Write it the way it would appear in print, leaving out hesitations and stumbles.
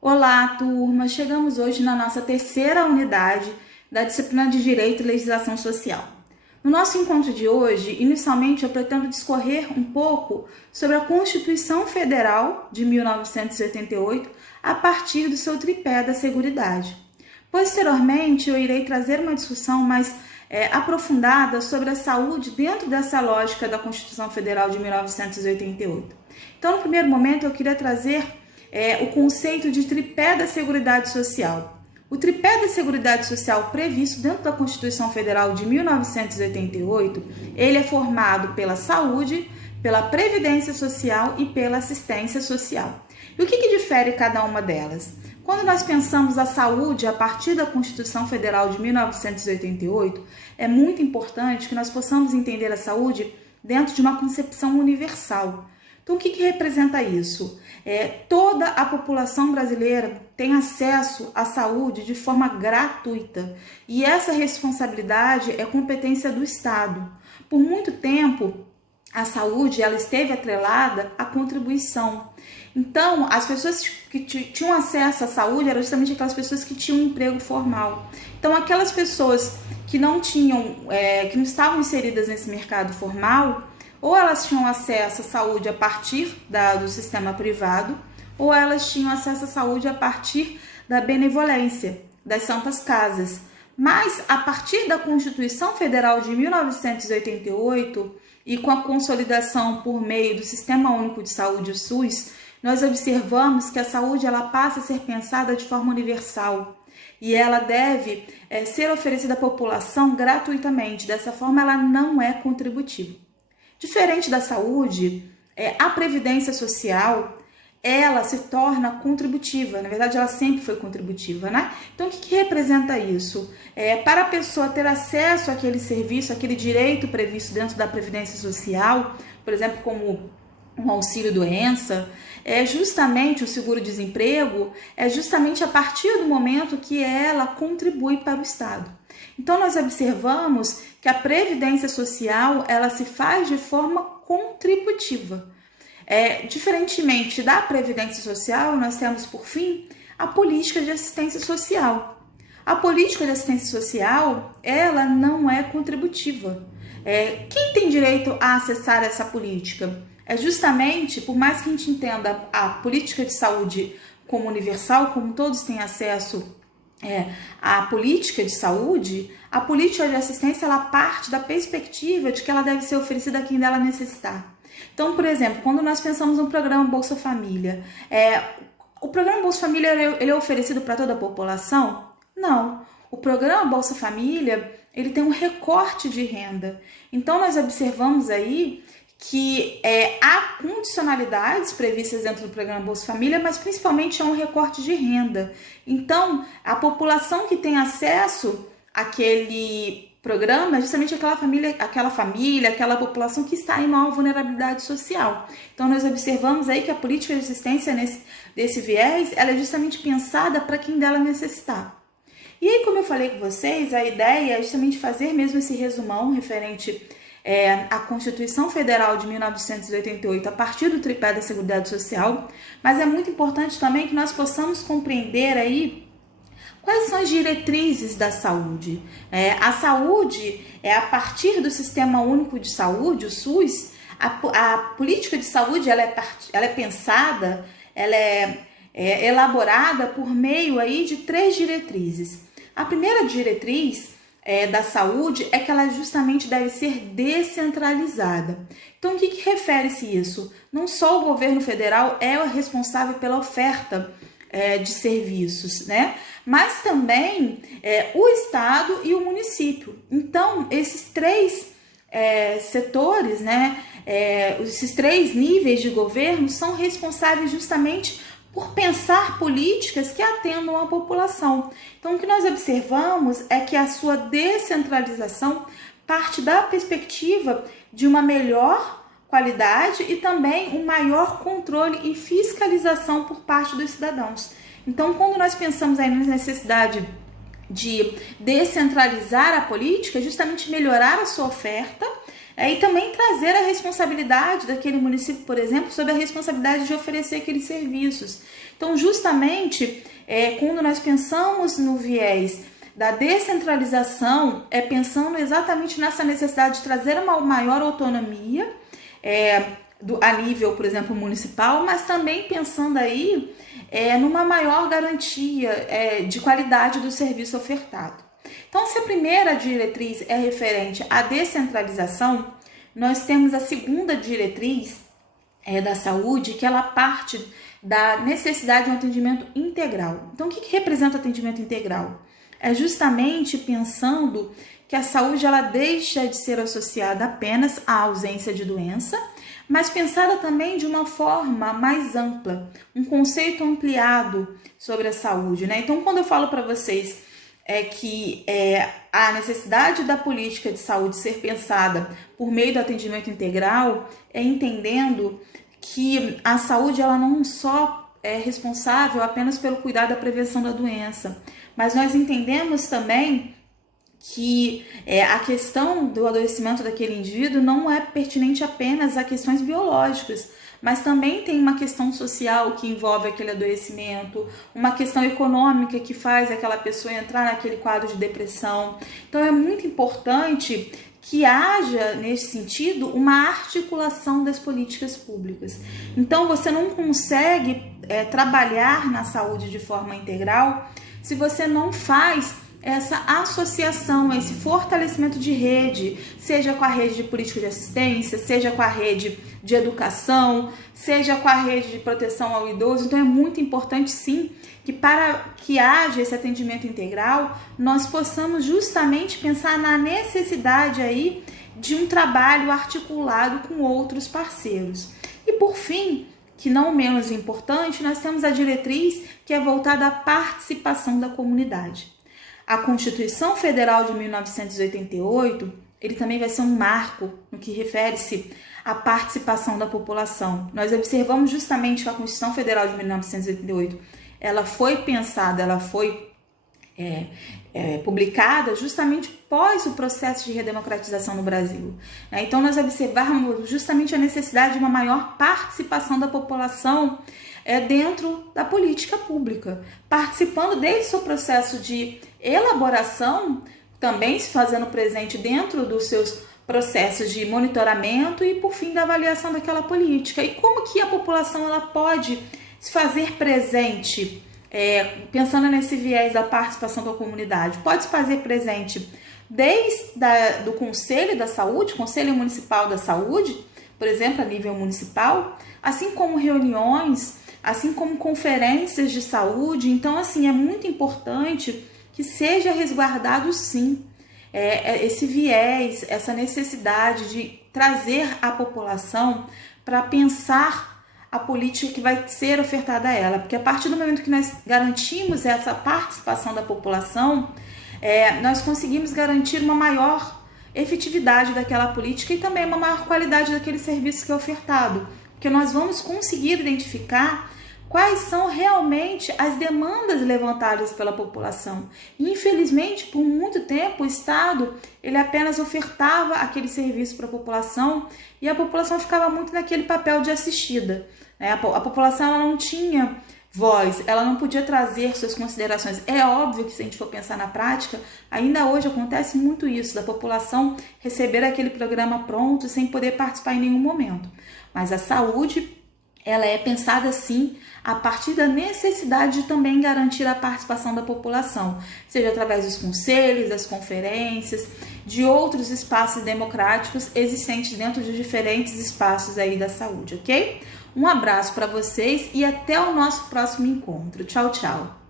Olá, turma! Chegamos hoje na nossa terceira unidade da disciplina de Direito e Legislação Social. No nosso encontro de hoje, inicialmente eu pretendo discorrer um pouco sobre a Constituição Federal de 1988 a partir do seu tripé da Seguridade. Posteriormente, eu irei trazer uma discussão mais aprofundada sobre a saúde dentro dessa lógica da Constituição Federal de 1988. Então, no primeiro momento, eu queria trazer o conceito de tripé da Seguridade Social. O tripé da Seguridade Social previsto dentro da Constituição Federal de 1988, ele é formado pela saúde, pela previdência social e pela assistência social. E o que difere cada uma delas? Quando nós pensamos a saúde a partir da Constituição Federal de 1988, é muito importante que nós possamos entender a saúde dentro de uma concepção universal. Então, o que representa isso? Toda a população brasileira tem acesso à saúde de forma gratuita e essa responsabilidade é competência do Estado. Por muito tempo, a saúde ela esteve atrelada à contribuição. Então, as pessoas que tinham acesso à saúde eram justamente aquelas pessoas que tinham um emprego formal. Então, aquelas pessoas que não estavam inseridas nesse mercado formal, ou elas tinham acesso à saúde a partir do sistema privado, ou elas tinham acesso à saúde a partir da benevolência, das santas casas. Mas, a partir da Constituição Federal de 1988 e com a consolidação por meio do Sistema Único de Saúde, o SUS, nós observamos que a saúde ela passa a ser pensada de forma universal e ela deve ser oferecida à população gratuitamente. Dessa forma, ela não é contributiva. Diferente da saúde, a previdência social, ela se torna contributiva. Na verdade, ela sempre foi contributiva, né? Então, o que representa isso? Para a pessoa ter acesso àquele serviço, àquele direito previsto dentro da previdência social, por exemplo, como um auxílio-doença, justamente o seguro-desemprego, é justamente a partir do momento que ela contribui para o Estado. Então, nós observamos que a previdência social, ela se faz de forma contributiva. Diferentemente da previdência social, nós temos, por fim, a política de assistência social. A política de assistência social, ela não é contributiva. Quem tem direito a acessar essa política? Justamente, por mais que a gente entenda a política de saúde como universal, como todos têm acesso à política de saúde, a política de assistência ela parte da perspectiva de que ela deve ser oferecida a quem dela necessitar. Então, por exemplo, quando nós pensamos no programa Bolsa Família, o programa Bolsa Família ele é oferecido para toda a população? Não. O programa Bolsa Família ele tem um recorte de renda. Então, nós observamos aí que há condicionalidades previstas dentro do programa Bolsa Família, mas principalmente há um recorte de renda. Então, a população que tem acesso àquele programa é justamente aquela população que está em maior vulnerabilidade social. Então, nós observamos aí que a política de assistência desse viés, ela é justamente pensada para quem dela necessitar. E aí, como eu falei com vocês, a ideia é justamente fazer mesmo esse resumão referente a Constituição Federal de 1988 a partir do tripé da Seguridade Social, mas é muito importante também que nós possamos compreender aí quais são as diretrizes da saúde. A saúde a partir do Sistema Único de Saúde, o SUS, a política de saúde ela é pensada, ela é elaborada por meio aí de 3 diretrizes. A primeira diretriz da saúde é que ela justamente deve ser descentralizada. Então, o que refere-se isso? Não só o governo federal é o responsável pela oferta de serviços, né? Mas também o Estado e o município. Então, esses 3 setores, né? Esses 3 níveis de governo são responsáveis justamente por pensar políticas que atendam a população. Então, o que nós observamos é que a sua descentralização parte da perspectiva de uma melhor qualidade e também um maior controle e fiscalização por parte dos cidadãos. Então, quando nós pensamos aí na necessidade de descentralizar a política, justamente melhorar a sua oferta, E também trazer a responsabilidade daquele município, por exemplo, sobre a responsabilidade de oferecer aqueles serviços. Então, justamente, quando nós pensamos no viés da descentralização, pensando exatamente nessa necessidade de trazer uma maior autonomia a nível, por exemplo, municipal, mas também pensando aí numa maior garantia de qualidade do serviço ofertado. Então, se a primeira diretriz é referente à descentralização, nós temos a segunda diretriz da saúde, que ela parte da necessidade de um atendimento integral. Então, o que representa o atendimento integral? É justamente pensando que a saúde ela deixa de ser associada apenas à ausência de doença, mas pensada também de uma forma mais ampla, um conceito ampliado sobre a saúde, né? Então, quando eu falo para vocês que a necessidade da política de saúde ser pensada por meio do atendimento integral, entendendo que a saúde ela não só é responsável apenas pelo cuidado da prevenção da doença, mas nós entendemos também que a questão do adoecimento daquele indivíduo não é pertinente apenas a questões biológicas, mas também tem uma questão social que envolve aquele adoecimento, uma questão econômica que faz aquela pessoa entrar naquele quadro de depressão. Então é muito importante que haja, nesse sentido, uma articulação das políticas públicas. Então você não consegue trabalhar na saúde de forma integral se você não faz essa associação, esse fortalecimento de rede, seja com a rede de política de assistência, seja com a rede de educação, seja com a rede de proteção ao idoso. Então é muito importante sim que para que haja esse atendimento integral, nós possamos justamente pensar na necessidade aí de um trabalho articulado com outros parceiros. E por fim, que não menos importante, nós temos a diretriz que é voltada à participação da comunidade. A Constituição Federal de 1988, ele também vai ser um marco no que refere-se à participação da população. Nós observamos justamente que a Constituição Federal de 1988, ela foi pensada, ela foi publicada justamente pós o processo de redemocratização no Brasil. Então, nós observamos justamente a necessidade de uma maior participação da população dentro da política pública, participando desde o seu processo de elaboração, também se fazendo presente dentro dos seus processos de monitoramento e, por fim, da avaliação daquela política. E como que a população ela pode se fazer presente, pensando nesse viés da participação da comunidade? Pode se fazer presente desde do Conselho da Saúde, Conselho Municipal da Saúde, por exemplo, a nível municipal, assim como reuniões, assim como conferências de saúde. Então, assim, é muito importante que seja resguardado, sim, esse viés, essa necessidade de trazer a população para pensar a política que vai ser ofertada a ela. Porque a partir do momento que nós garantimos essa participação da população, nós conseguimos garantir uma maior efetividade daquela política e também uma maior qualidade daquele serviço que é ofertado. Porque nós vamos conseguir identificar quais são realmente as demandas levantadas pela população. E, infelizmente, por muito tempo, o Estado ele apenas ofertava aquele serviço para a população e a população ficava muito naquele papel de assistida. A população ela não tinha voz, ela não podia trazer suas considerações. É óbvio que se a gente for pensar na prática, ainda hoje acontece muito isso, da população receber aquele programa pronto sem poder participar em nenhum momento. Mas a saúde ela é pensada, sim, a partir da necessidade de também garantir a participação da população, seja através dos conselhos, das conferências, de outros espaços democráticos existentes dentro de diferentes espaços aí da saúde, ok? Um abraço para vocês e até o nosso próximo encontro. Tchau, tchau!